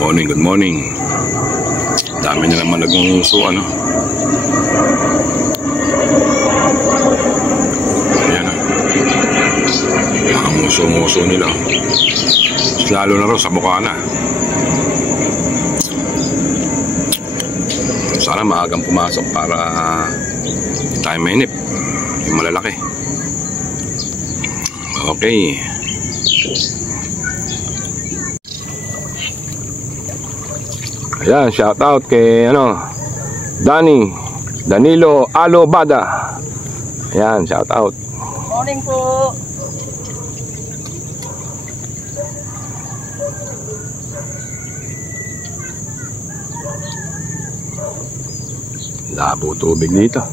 Good morning. Dami na naman nag-nguso, ano. Ayan, mga nguso-nguso nila. Lalo na rin sa Bukana. Sana maagang pumasok para hindi tayo mainip. Yung malalaki. Okay. Ayan, shout out kay Danilo Alobada. Ayan, shout out. Morning po. Labo tubig dito.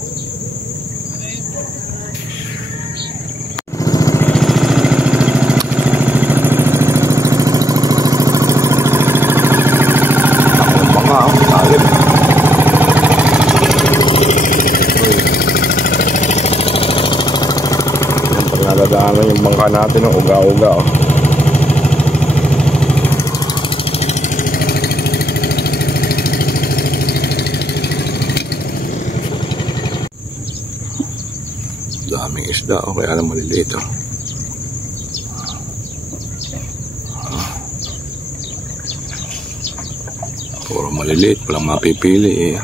Naladaanan yung bangka natin ng uga-uga, oh. Daming isda, oh, kaya lang maliliit, oh. Puro maliliit, walang mapipili, eh.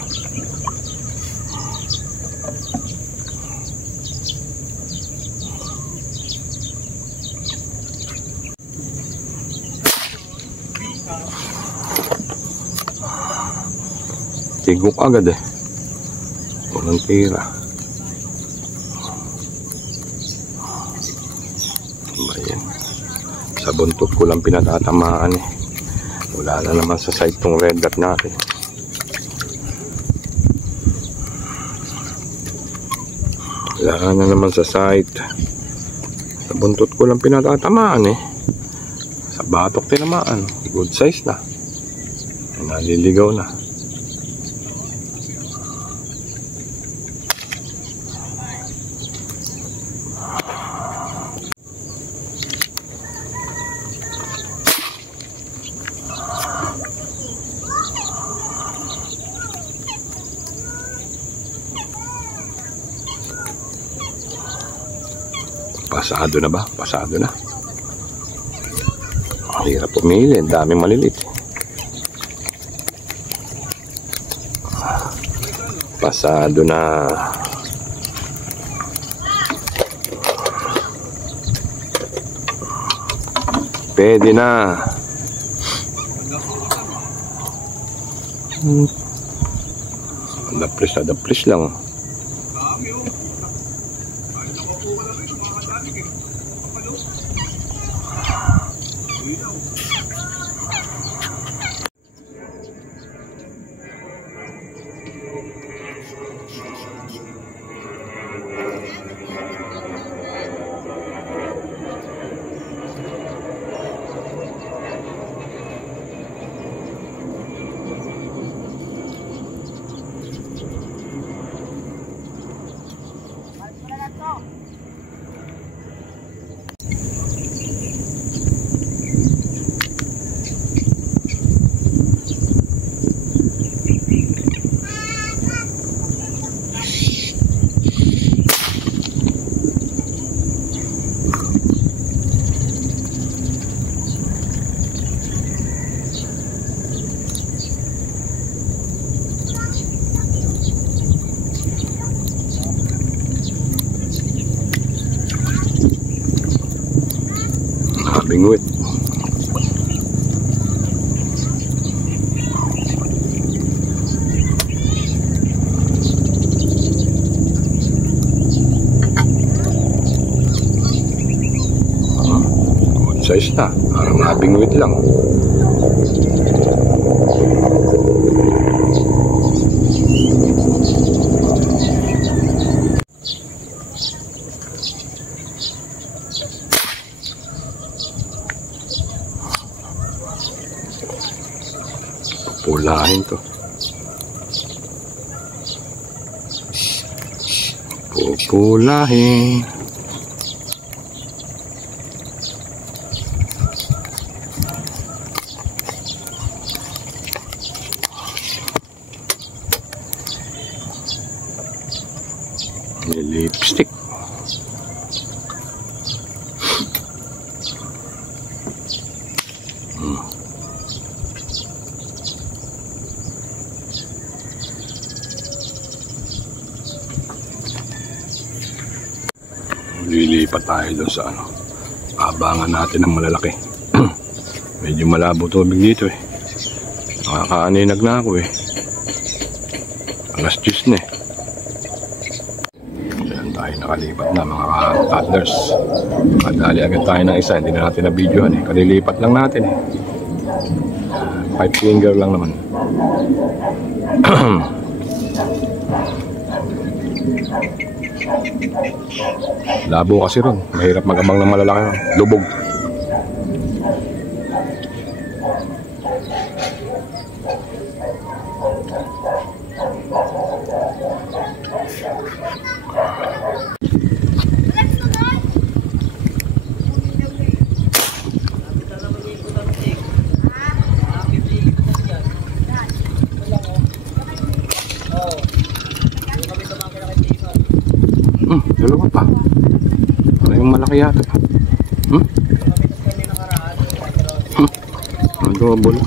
Tigok agad, eh. Walang tira. Bayan. Sa buntot ko lang pinatatamaan, eh. Wala na naman sa side tong red dot natin. Wala na naman sa side. Sa buntot ko lang pinatatamaan, eh. Sa batok tinamaan. Good size na. Naliligaw na. Pasado na ba? Pasado na. Hirap pumili. Ang daming malilit. Pasado na. Pwede na. Daplis lang. Bingwit. Good size na. Parang nabingwit lang. Pulahin to. Pupulahin. May lipstick. Lilipat tayo doon sa ano. Abangan natin ng malalaki. Medyo malabo tubig dito eh. Nakakaaninag na ako eh. Alas 10 na eh. Ayan tayo nakalipat na mga toddlers. Kadali agad tayo ng isa. Hindi na natin na videohan eh. Kalilipat lang natin eh. 5 finger lang naman. Labo kasi ron. Mahirap mag-abang ng malalaki. Lubog. Dalawa pa. Ano yung malaki yata? Ang double.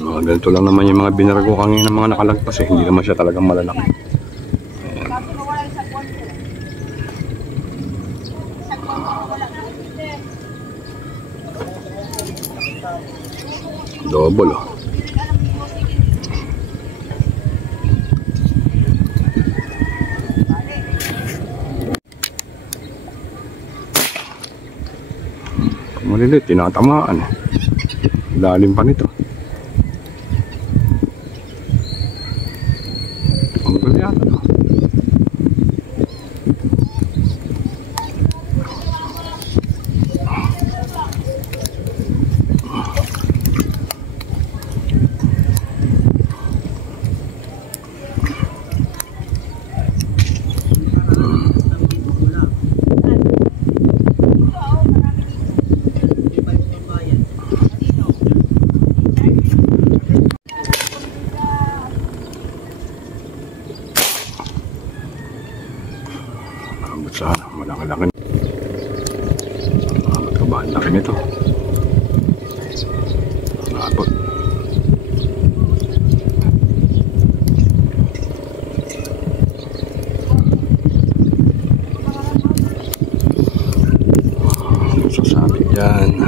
Mga ganito lang naman yung mga binargo kanina ng mga nakalagpas eh. Hindi naman siya talagang malalaki. Ayan. Double oh. Malilit, tinatamaan eh. Lalim pa nito. Sana malaki-laki. Magkabaan laki nito. Nabot. Sasabit yan.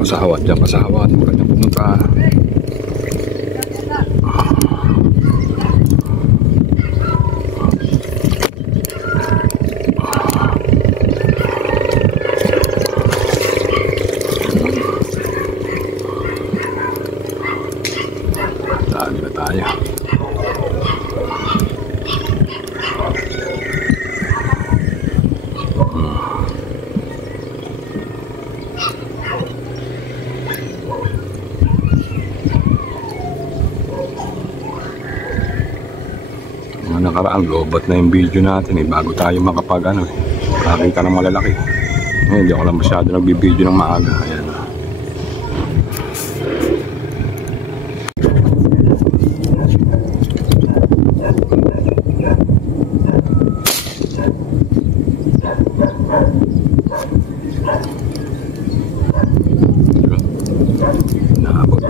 Pasahawat dyan, pasahawat. Mura niya pumunta. Dami na tayo. Nakaraang lobot na yung video natin eh, bago tayo makapag ano eh, nakakita ng malalaki. Hindi ako lang masyado nagbibideo ng maaga. Ayan. Naabot.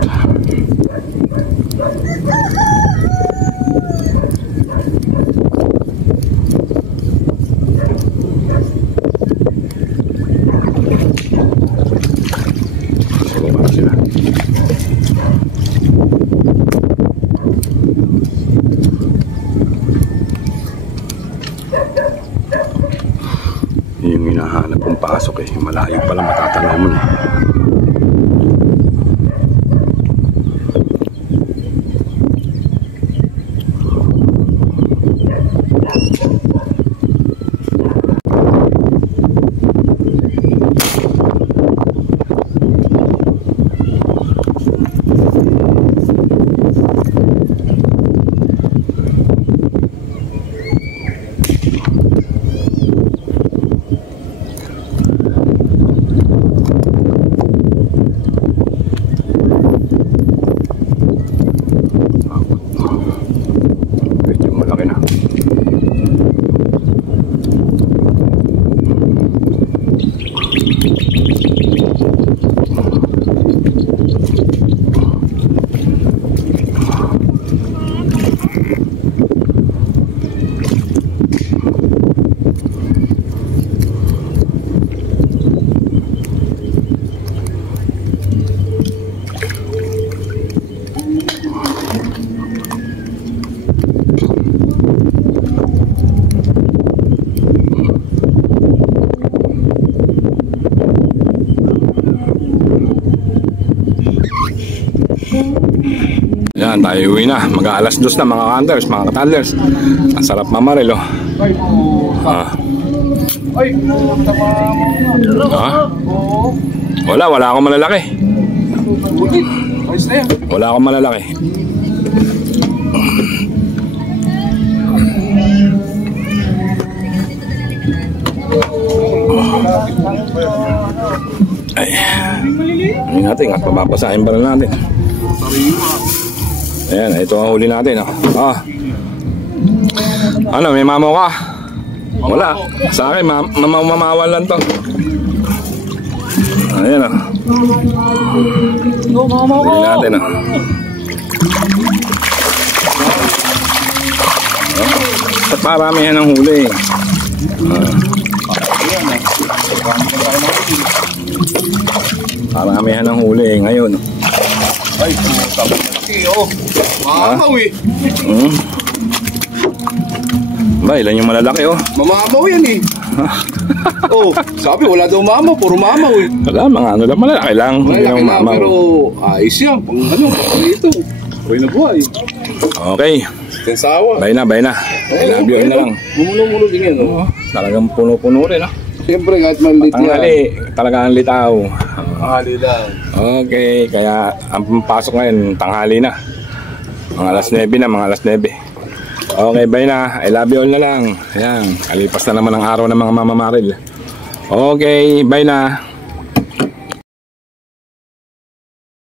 Yung hinahanap kong pasok eh, malayo pala, matatanaw mo na. tayo uwi na. Mag-aalas 2 na mga hunters, mga katadlers. Ang sarap mamaril, oh. Ay, Wala akong malalaki. ayos na yan. Wala akong malalaki. Ay, hindi natin at papapasahin pa na natin. Ayan, ito ang huli natin, oh. Ano, may mamaw ka? Wala, sa akin mamawan lang to. Ayan, oh. Huli natin, oh. At paramihan ng huli. Paramihan ng huli ngayon. Ay, tapos mamamaw eh. Ba, ilan yung malalaki, oh. Mamamaw yan eh. Oh, sabi wala daw mamaw, puro mamaw eh. Wala, mga ano lang, malalaki lang. Malaki lang, pero ayos yan. Pang ano, ito. Buhay na buhay. Okay. Tensawa. Bye na. I love you na lang. Bumulo-mulo din yan, oh. Talagang puno-puno rin, oh. Siyempre, kahit maliit yan. Tanghali, talagang litaw. Tanghali lang. Okay, kaya ang pasok ngayon, tanghali na. Mga alas 9 na, mga alas 9. Okay, bye na. I love you all na lang. Ayan, kalipas na naman ang araw ng mga mamamaril. Okay, bye na.